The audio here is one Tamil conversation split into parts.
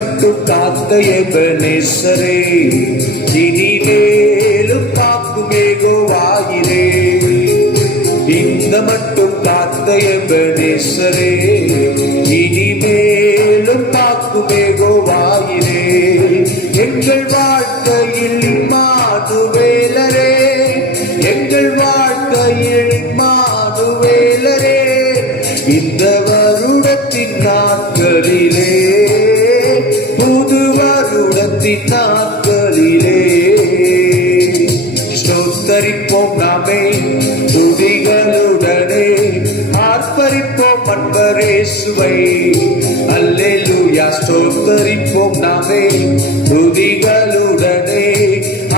காத்த எபனேசரே, இனிமேலும் காக்கும் யெகோவாயிரே. இந்த மட்டும் காத்த எபனேசரே, இனிமேலும் காக்கும் யெகோவாயிரே. எங்கள் வாழ்க்கையில் இம்மானுவேலரே, எங்கள் வாழ்க்கையில் இம்மானுவேலரே. இந்த வருடத்தின் நாட்களிலே, புது வருடத்தின் நாட்களிலே ஸ்தோத்தரிப்போம் நாமே துதிகளுடனே, ஆர்ப்பரிப்போம் அன்பரேசுவை. அல்லேலூயா. ஸ்தோத்தரிப்போம் நாமே துதிகளுடனே,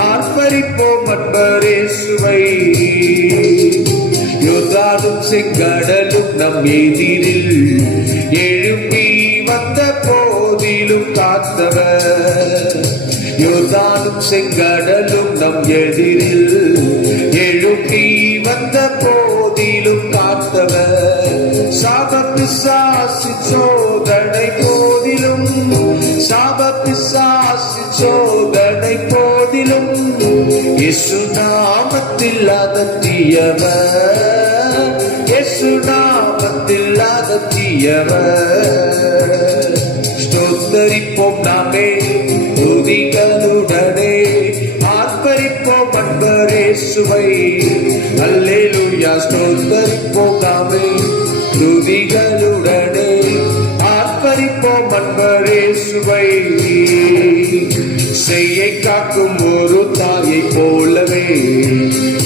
ஆர்ப்பரிப்போம் அன்பரேசுவை. யோர்தானும் செங்கடலும் நம் எதிரில் எழும்பி வந்த போதிலும் காத்தவர். யோர்தானும் செங்கடலும் நம் எதிரில் எழும்பி வந்த போதிலும் காத்தவர். சாபப்பிசாசு சோதனை போதிலும், சாபப்பிசாசு சோதனை போதிலும் இயேசு நாமத்தில் அதற்றியவர், இயேசு நாமத்தில் அதற்றியவர். ஸ்தோத்தரிப்போம் நாமே துதிகளுடனே, ஆர்ப்பரிப்போம் அன்பரேசுவை. அல்லேலூயா. ஸ்தோத்தரிப்போம் நாமே துதிகளுடனே, ஆர்ப்பரிப்போம் அன்பரேசுவை. செய்யை காக்கும் ஒரு தாயை போலவே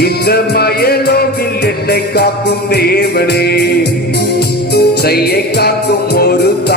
இந்த மயலோகில் என்னை காக்கும் தேவனே. செய்யை காக்கும்